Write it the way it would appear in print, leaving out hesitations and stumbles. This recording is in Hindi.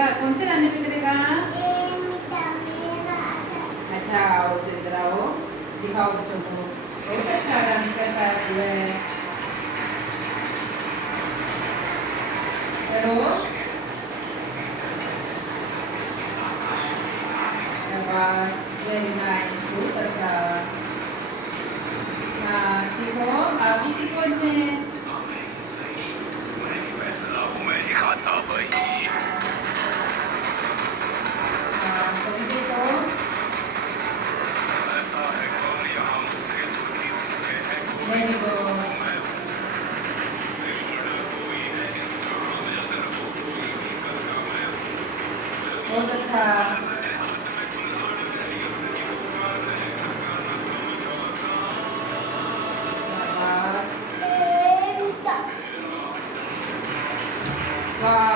करेगा? कौन से गाने पे करेगा? अच्छा आओ तो इधर आओ, दिखाओ बच्चों को। बहुत अच्छा डांस करता है तुम्हें। करो। शाबाश, वेरी नाइस, बहुत अच्छा। हाँ सीखो, आप भी सीखो इनसे। हाँ कभी देखो। वेरी गुड, बहुत अच्छा। शाबाश, वाह।